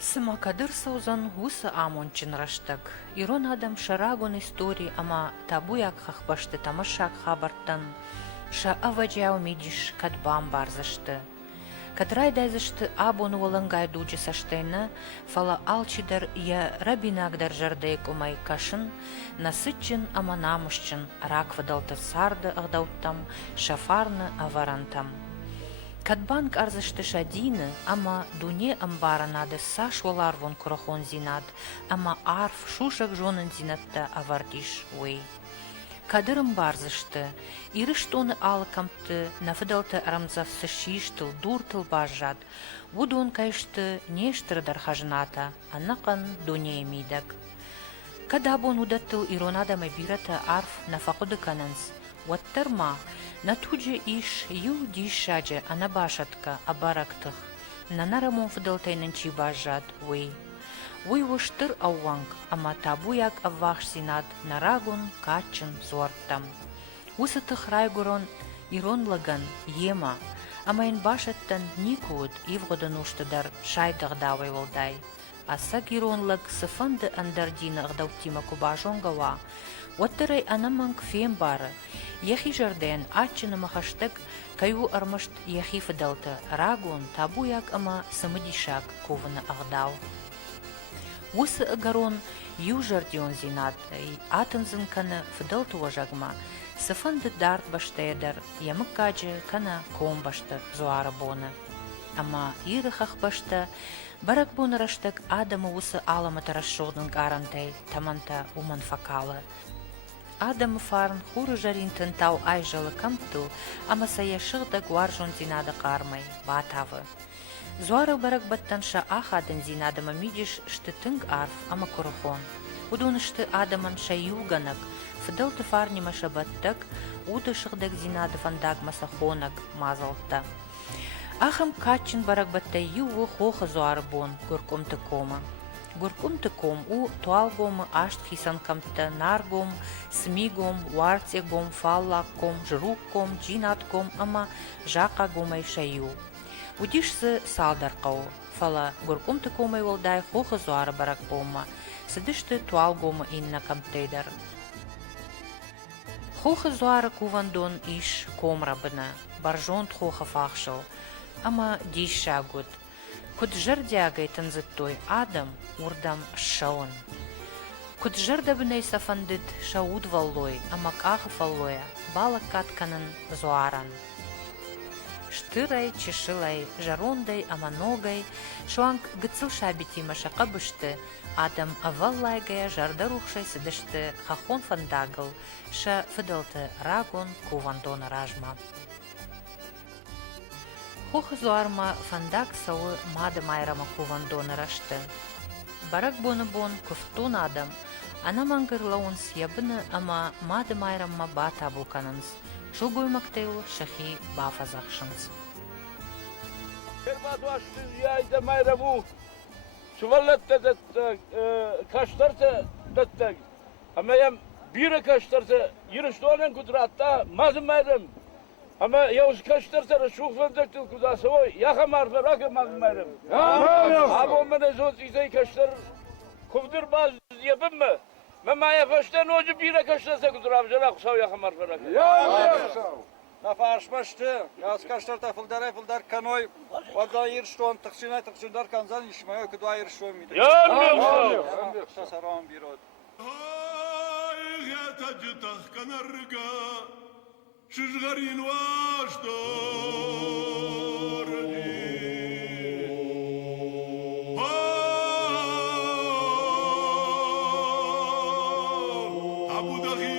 Сыма кадыр саузан гусы амончын раштык. Ирон адам шарагон истории, ама табуяк хахбашты тамашак хабартан. Ша аваджау мидиш кадбам барзашты. Кадрай дайзашты абону волангай дуджи саштайна, фала алчидар я рабинагдар жардайк умай кашын, насытчын ама намышчын, рак вадалтыр сарды агдауттам, шафарны аварантам. Кадбанк арзышты шадины, ама дуне амбаранады саш воларвон курахон зинад, ама арф шушак жонын зинатта авардиш уй. Кадырым барзышты, ирыштоны алыкамты, нафыдалты арамзав сышиштыл, дуртыл бажад, вудон кайшты нештырдар хажната, анакан дуне мидак. Кадабон удаттыл иронадама бирата арф нафакуды кананс, ваттарма, натуджи иш ю дишаджи анабашатка абарактых, нанарамон фыдалтайнанчи бажад уй. Уй воштыр ауанг, ама табуяк аввах синат нарагун качын зуарттам. Усытых райгурон иронлаган ема, ама ин башаттан никуд ивгодан уштадар шайдагдавай волдай. Асак иронлаг сыфанды андардина агдауттима кубажонгава, оттырай анаманг фем бары, яхи жарден ачына махаштык каю армашт яхи фыдалты рагун табуяк ама самыдишак кованы агдау. Усы агарон южардион зинат, атынзын каны фыдалту важагма, сыфанды дарт баштайдар, ямык каджи кана ком башты зуара боны. Ама ирыхах башта, барак боны раштак адамы усы аламата расшодын гарантай, таманта уман факалы. Адамы фарн хуры жаринтын тау айжалы камту, ама саяшыгда гуаржон зинады кармай, батавы. Зуары барак баттанша ахадын зинадыма мидиш шты тынг арф ама курахон. Удун шты адаман ша юганак, фыдалты фарнима шабаттак, уды шыгдак зинады фандак масахонак мазалта. Ахам качын барак баттай юву хоха зуары бон гуркум тыкома. Гуркум тыком у туалгом ашт хисанкамта наргом, смигом, вартегом, фаллаком, жрукком, джинатком ама жака гомай шаю. Удишсы салдарқау, фала гуркум тыкомай волдай хоха зуары барак бома, сыдышты туалгома инна камтейдар. Хоха зуары кувандон иш комрабына, баржонт хоха фахшыл, ама диш шагут. Куд жардягай танзыттой адам урдам шаун. Куд жардабынай сафандыт шауд валлой, ама каха фаллоя, бала катканын зуаран. Штырай, чешылай, жарондай, аманогай, шуанг гыцыл шабитима шақа бышты, адам аваллайгая жардарухшай сыдышты хахон фандагыл, ша фыдалты рагон кувандон ражма. Хоха зуарма фандаг сауы мады майрама кувандон рашты. Барак боны-бон куфтун адам, ана мангырлауын сиябыны ама мады майрамма бата булканынс, Шулгой мактейлу шахи бафазахшынс. Fermat başlı yayda mayramu. Çuvallat da kaşlarsa dattak. Ama yam bir kaşlarsa yürüyüşte olan kudratta mazım mayram. Ama yavuz kaşlarsa şuflandaktıl kudası o yakamar rakı mazım mayram. Abi o bana zor izay kaşlar kuvdur baz yapın mı? Mama yapıştan ocu bir kaşlarsa kudrabcana kusav yakamar rakı. Na farşmaştı. Yaz kaşlar tafıldar kanoy. Vada yırşton tıksınlar kanzan işmaya kudwa yırşton miydi? Yanmıyor. Sasaran bir od. Ay yatacı tahkanarga şızgarin vaştor. Abu Dhabi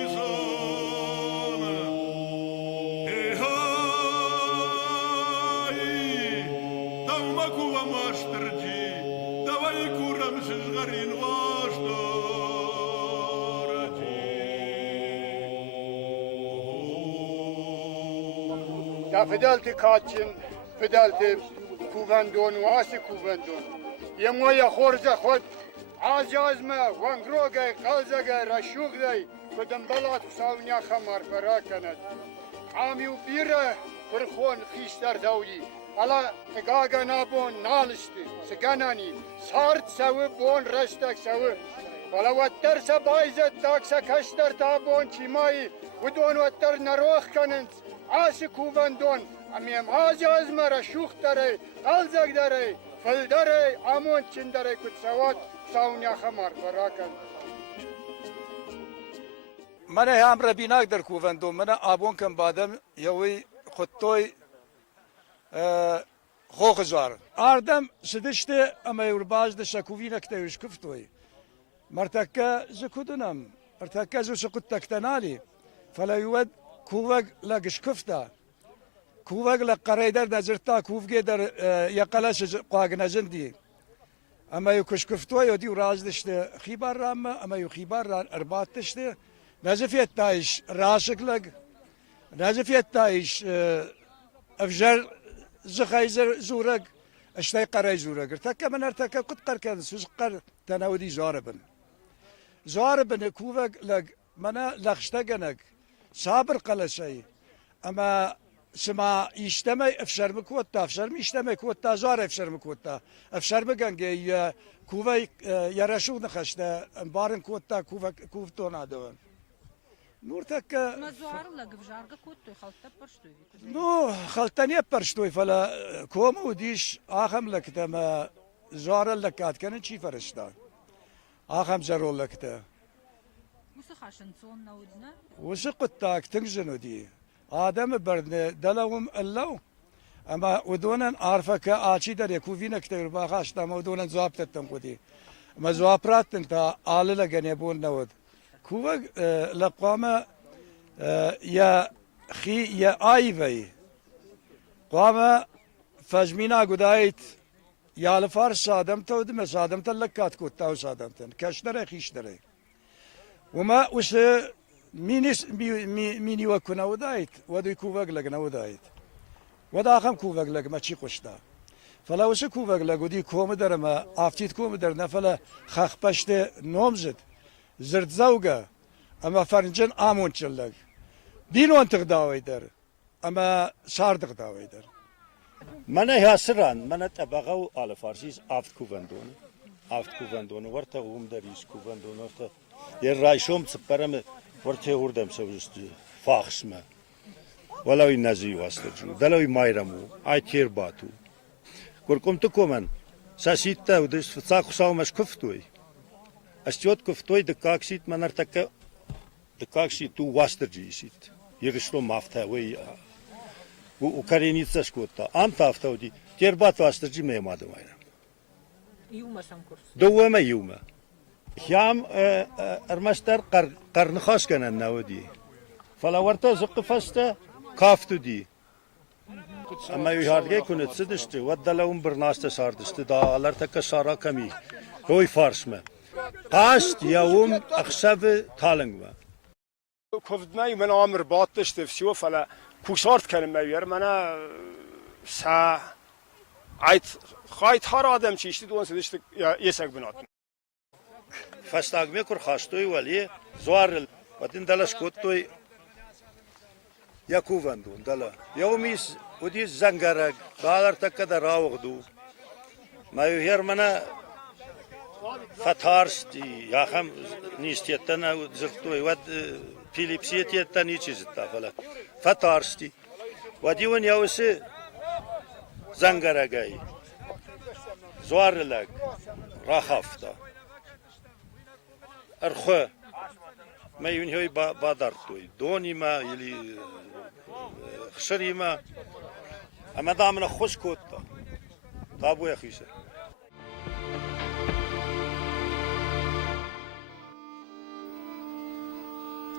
давай курам шыжгарин вашторти. Da fidelti kaçın, fidelti kuvendon, vasi kuvendon. Yemoya horza khod, azazma, vangroga, qalzaga, rashugday, kudam balat savnya khamar farakanat. Ami u bira, kurkhon khishtar dawli. Alla tegaga nabon nalishti, seganani, sart savu bon restak savu. Wala watter sa baizet tak sa kashtar tabon chimai, udon watter naroch kanens, asi kuvandon, amiem hazi azmara shuchtare, alzagdare, faldare, amon chindare kutsawat, saunya khamar barakan. من هم ربیناک در کوفندو من آبون کم بادم یوی خطوی خوخ زار آردم سدشته اما یورباز ده شکووی نکتویش کفتوی مرتکه زکودنم مرتکه زو سقط تکتنالی فلا یود کووگ لگش کفتا کووگ لقریدر نزرتا کوفگی در یقلش قاگ نزندی اما یو کش کفتوی ودی وراز دشته خیبار رام اما یو خیبار ران اربات دشته نزفیت تایش راشق لگ نزفیت تایش افجر زخایزر زورگ اشتای قرای زورگ ارتکه من ارتکه قد قرکن سوز قر تناودی زاربن کووگ لگ منا لخشتگنگ صابر قلشای اما سما يجتمع افشر مكوتا افشر ميجتمع كوتا زار افشر مكوتا افشر مگنگه کووی يرشو نخشته انبارن كوتا كوفتونا دوان نورتك مزوار لك بجارجة كوتو خلطة برشتوي نو خلطانية برشتوي فلا كومو ديش آخم لك تما زار لكات كان شي فرشتا آخم زارو لك تا وسخاشن صون نودنا وسقطاك تنجنو دي آدم برد دلهم اللو اما ودونن عارفه که آچی در یکووی نکتر باخاش تا ودونن زواب تتم قدی ما زواب راتن تا آل لگنی بول نود کوه لقامه یا خی یا آیوی قامه فجمینا گدایت یا لفار سادم تا ودم سادم تا لکات کوتا و سادم تن کشتره خیشتره وما وش مینی وکنه ودایت ودوی کووگ لگنه ودایت ودا خم کووگ لگ ما چی خوشتا فلا وش کووگ لگ ودی کوم در ما آفتید کوم در نفلا خخ پشت نومزد زرد زوجة اما فرنجن آمون چلگ بینون تقداوی در اما شار تقداوی در من هاسران من تبغاو على فارسيس افت كوفندون ورته هم دريس كوفندون ورته يرايشوم تسبرم ورته وردم سوست فاخسمه ولو ينزي واستجو دلوي مايرمو اي تير باتو كوركم تكومن ساسيتا ودس فصاق ساومش كفتوي اشتوت كفتوي دكاكسيت منرتك دكاكسيت تو واستجيسيت يغشلو مافتا وي وكارينيتسا شكوتا ام تافتودي تير بات واستجي ميمادو مايرم يوم سنكرس دوما يوما يام ارمشتر قرن خاص كان النودي فلا ورتا زق فستا كافتو دي اما يهارجي كنت سدشت ودلهم برناسته ساردست دا الارتك سارا كمي هوي فارسمه قاست يوم اخشب تالنگما كفد ماي من عمر باتشت في شو فلا كوشارت كان ماير منا سا عيت خايت هر آدم چيشتي دون سدشت يسك بنات فستاگ میکر خواستوی ولی زوار ودین دلش کوتوی یکووندون دلا یومیس ودی زنگرگ بالر تک در راوغدو ما یهر منا فتارستی یا خم نیستیتنا زرتوی ود فیلیپسیتیتا نیچیزتا فلا فتارستی ودی ون یوسی زنگرگای زوار لگ راخافتا أرخو ما ينهي بادرتوي دوني ما يلي خشري ما أما دامنا خوش كوتا طابو يا خيسة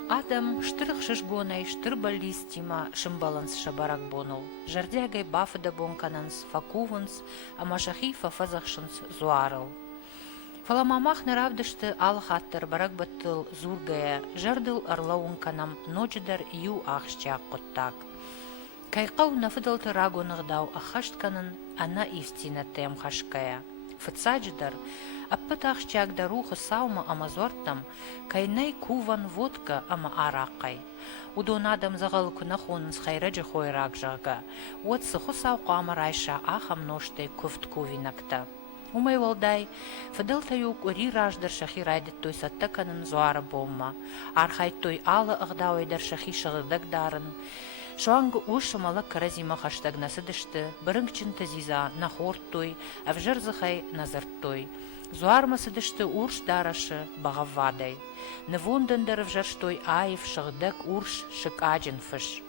Адам штырых шишбонай штырбал листима шимбаланс шабарак бонул. Жардягай бафыда бонкананс факуванс, а машахи фафазахшанс зуарал. Фаламамах наравдышты ал хаттыр барак баттыл зургая, жардыл арлаунканам ночидар ю ахшчак коттак. Кайқау нафыдал тырагонығдау ахаштканын ана ивтина тем хашкая. Фыцадждар Аппатахчак даруха саума амазортам, кайнай куван водка ама арақай. Удонадам загал кунахунс хайраджи хойрак жага, от саху сауқама райша ахам ноштай куфт кувинакта. Умай валдай, фаделтаюк ури раждар шахи райдет той саттаканын зуара бомма, архай той ала агдауайдар шахи шағыдак дарын, Шуанг ушамала каразима хаштаг насыдышты, біріңкчин тазиза нахор той, авжырзахай назар той. Зуарма сыдышты урш дарашы бағавадай. Невондындар авжарштой айв шағдак урш шык аджин фыш.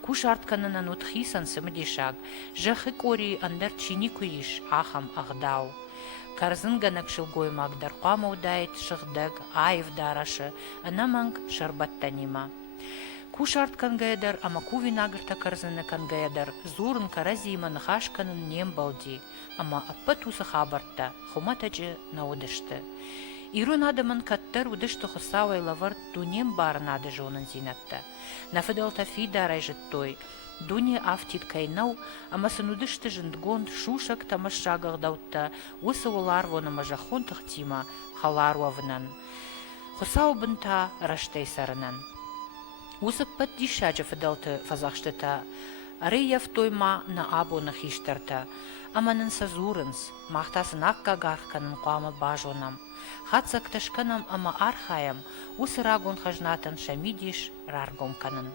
Куш артканынан утхисан сымдишаг, жахы кори андар чини куиш ахам агдау. Карзынганак шылгой магдар қамаудайт шағдаг айв дарашы, анаманг шарбаттанима. Кушарт кангайдар, ама кувинагырта карзыны кангайдар, зурын каразима нахашканын нем балди, ама аппатуса хабарта, хуматаджы наудышты. Ирун адамын каттар удышты хусавай лавар дунем барын ады жонын зинатта. Нафидалта фида райжыттой, дуне афтит кайнау, ама сынудышты жындгон шушак тамашагағдаутта, усы оларвоны мажахон тахтима халарвавнан. Хусау бынта раштай сарынан. Усып поддишача фидалты фазахштыта, рейяв тойма на або нахиштарта, аманын сазурынс, махтасын акка гархканын қуамы бажонам, хатсак ташканам ама архаям, усы рагон хажнатын шамидиш раргомканын.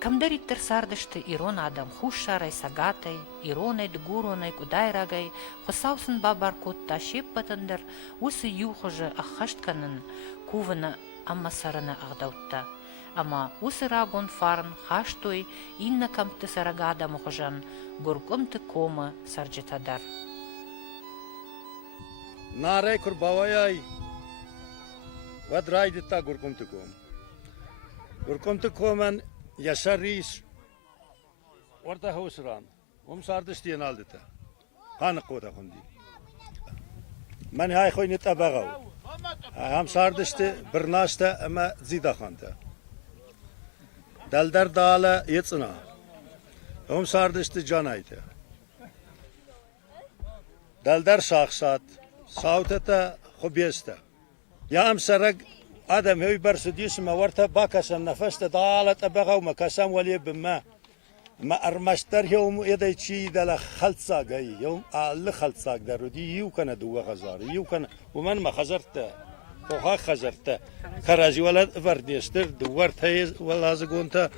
Камдариттер сардышты ирон адам хушарай сагатай, иронай дгуронай кудайрагай, хосаусын бабар котта шеппатындар, усы юхожы ахаштканын, кувыны амма сарыны ағдаутта. Ама усы рагон фарн хаштой инна камты сарагада мухожан, горкомты комы сарджитадар. Нарай курбаваяй, вадрайди та горкомты ком. Горкомты комен Yaşar Reis orta husran. Sardış diyen aldı ta. Hanı koda kundi. Men hay khoyni tabagav. Ham sardıştı bir naşta ama zida khanda. Daldar dağla yetsina. Sardıştı canaydı. Daldar şahsat. Sautata khubiyesta. Ya sarak Adam هوي برسد يسمى ورثة باكسم نفست ضالت أبغى ومكسم ولي بما ما أرمشتر يوم يدي شيء دلا خلصة جاي يوم على خلصة درودي يو كان دوا خزار يو كان ومن ما خزرت وها خزرت خراجي ولا فرديستر دوارت هي ولا زقونتا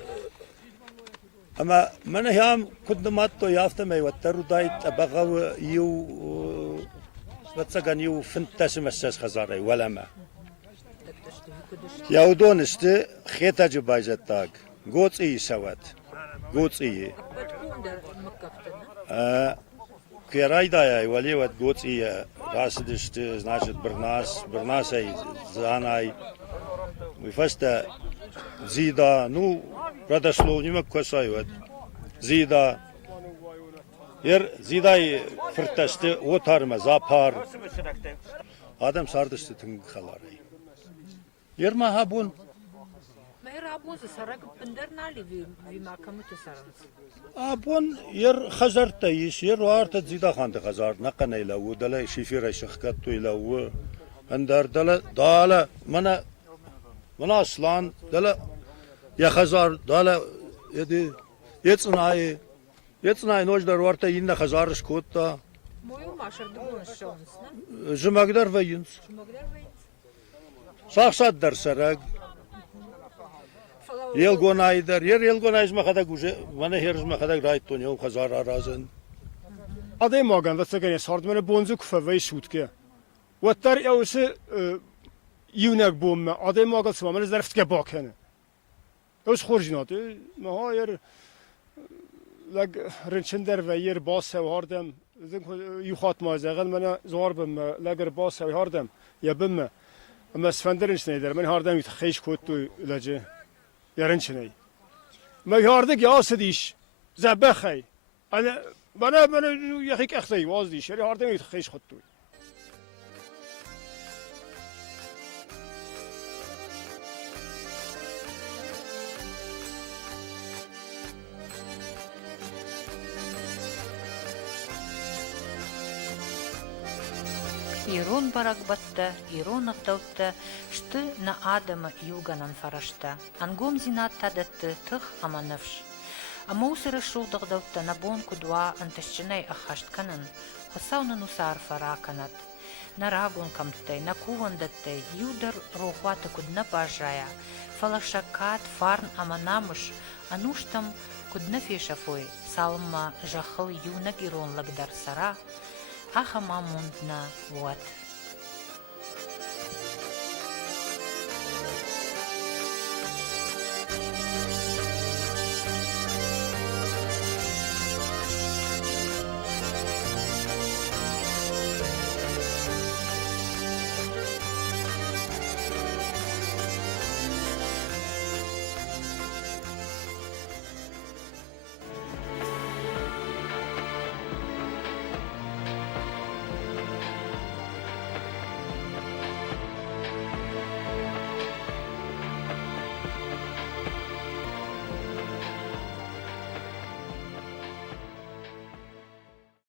أما من هيام كنت ما تو يافت ما يوتر دايت أبغى يو بتسجن يو فنتاس مساس خزاري ولا ما Yaudon işte xetacı bayzattak. Goç iyi savat. Goç iyi. Kırayda ya vali vat goç iyi. Rasid işte значит birnas ay zanay. Vifasta zida ну родословнима косай vat. Zida yer ziday fırtaştı otarma zapar. Adam sardıştı tüm khaları. Yerma habun. Mera abuzu sarak bindar nali vi makamıtı sarans. Abun yer khazarta iş yer varta zida khanda khazar naqanayla u dala şifira şıhkatuyla u andar dala mana aslan dala ya khazar dala yedi yetsnay nojdar varta inna khazarış kotta. Moyu maşardı konuşuyorsunuz, ne? Jumagdar vayins. Saksat dersarak. Yel gonayder, yel gonayz makada guje, mana herz makada rayton yom khazar arazın. Aday magan da sagane sardmene bonzu kufa ve şutke. Wattar yavşı yunak bomme. Aday magan smamene zarftke bakene. Öz xorjinat. Ma yer lag rinchinder ve yer bas sevardem. Yuxat mazagan mana zarbem lager bas sevardem. Yabemme. Ama sfenderin şneyder. Men hardem yitxiş kottu ilacı. Yarın şney. Ma yardık ya sediş. Zabakhay. Bana yaxik axtay vaz diş. Yari hardem yitxiş kottu. Ирон барак батта, Ирон ақтаутта, шты на Адама юганан фарашта. Ангом зинат тадатты тых аманывш. Ама усыры шулдығдаутта на бон кудуа анташчинай ахаштканын, хосаунын усар фараканат. На рагун камттай, на кувандаттай, юдар рухвата кудна пажая, фалашакат фарн аманамыш, ануштам кудна фешафой, салма жахыл юнак Ирон лагдар сара, аха мамундна вот.